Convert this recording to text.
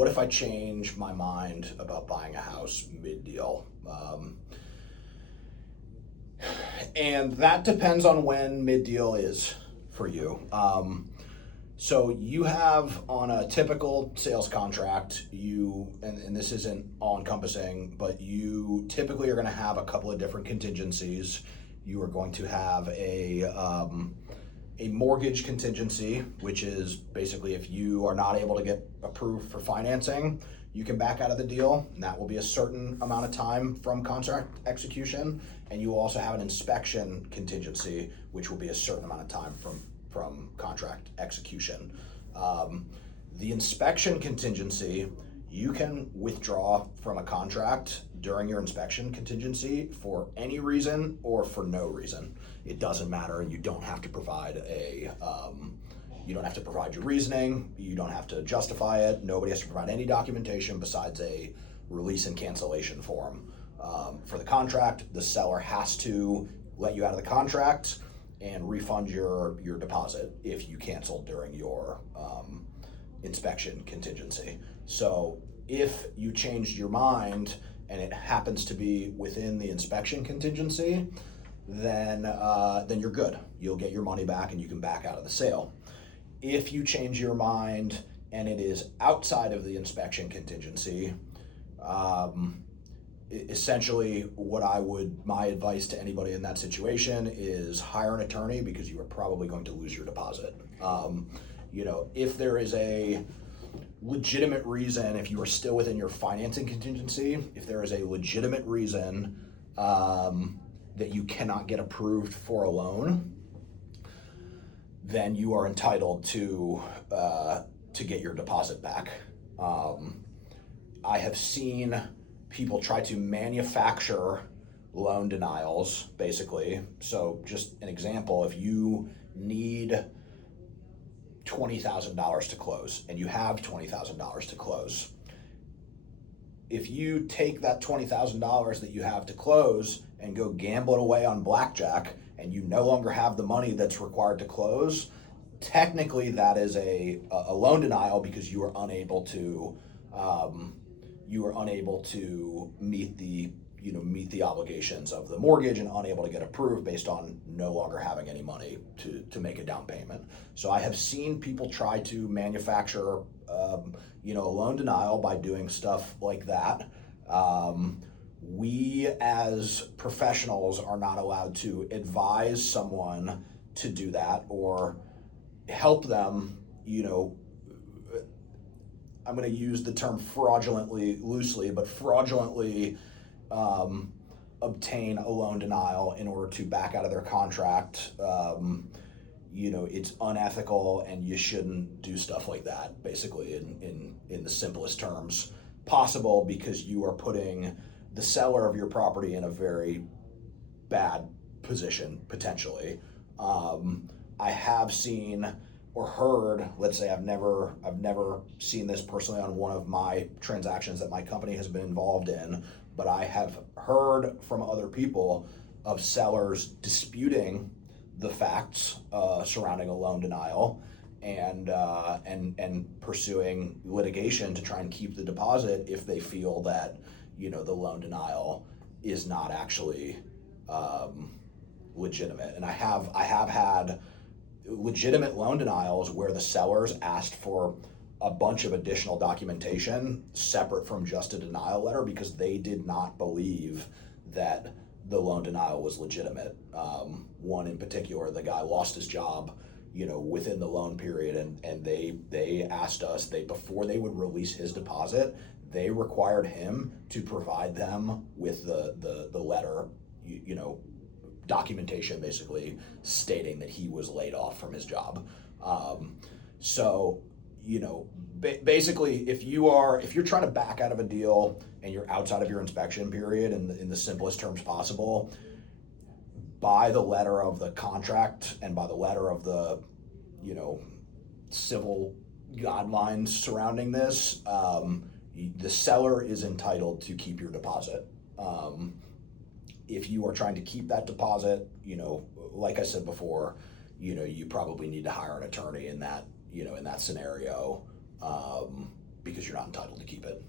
What if I change my mind about buying a house mid-deal? And that depends on when mid-deal is for you. So you have on a typical sales contract, and this isn't all encompassing, but you typically are going to have a couple of different contingencies. You are going to have a mortgage contingency, which is basically if you are not able to get approved for financing, you can back out of the deal, and that will be a certain amount of time from contract execution. And you will also have an inspection contingency, which will be a certain amount of time from contract execution. The inspection contingency, you can withdraw from a contract during your inspection contingency for any reason or for no reason. It doesn't matter. You don't have to provide your reasoning. You don't have to justify it. Nobody has to provide any documentation besides a release and cancellation form. For the contract, the seller has to let you out of the contract and refund your deposit if you canceled during your inspection contingency. So if you changed your mind and it happens to be within the inspection contingency, then you're good. You'll get your money back and you can back out of the sale. If you change your mind and it is outside of the inspection contingency, essentially my advice to anybody in that situation is hire an attorney, because you are probably going to lose your deposit. If there is a legitimate reason, if you are still within your financing contingency, if there is a legitimate reason that you cannot get approved for a loan, then you are entitled to get your deposit back. I have seen people try to manufacture loan denials, basically. So just an example, if you need $20,000 to close and you have $20,000 to close, if you take that $20,000 that you have to close and go gamble it away on blackjack and you no longer have the money that's required to close, technically that is a loan denial, because you are unable to meet the obligations of the mortgage and unable to get approved based on no longer having any money to make a down payment. So I have seen people try to manufacture a loan denial by doing stuff like that. We as professionals are not allowed to advise someone to do that or help them, I'm going to use the term fraudulently loosely, but fraudulently obtain a loan denial in order to back out of their contract. It's unethical, and you shouldn't do stuff like that, basically, in the simplest terms possible, because you are putting the seller of your property in a very bad position, potentially. I have seen or heard, let's say I've never seen this personally on one of my transactions that my company has been involved in, but I have heard from other people of sellers disputing the facts surrounding a loan denial and pursuing litigation to try and keep the deposit if they feel that the loan denial is not actually legitimate. And I have had legitimate loan denials where the sellers asked for a bunch of additional documentation separate from just a denial letter, because they did not believe that the loan denial was legitimate. One in particular, the guy lost his job, within the loan period, and they asked us, before they would release his deposit, they required him to provide them with the letter, documentation basically stating that he was laid off from his job. Basically, if you're trying to back out of a deal and you're outside of your inspection period in the simplest terms possible, by the letter of the contract and by the letter of the civil guidelines surrounding this, the seller is entitled to keep your deposit. If you are trying to keep that deposit, like I said before, you probably need to hire an attorney in that scenario. because you're not entitled to keep it.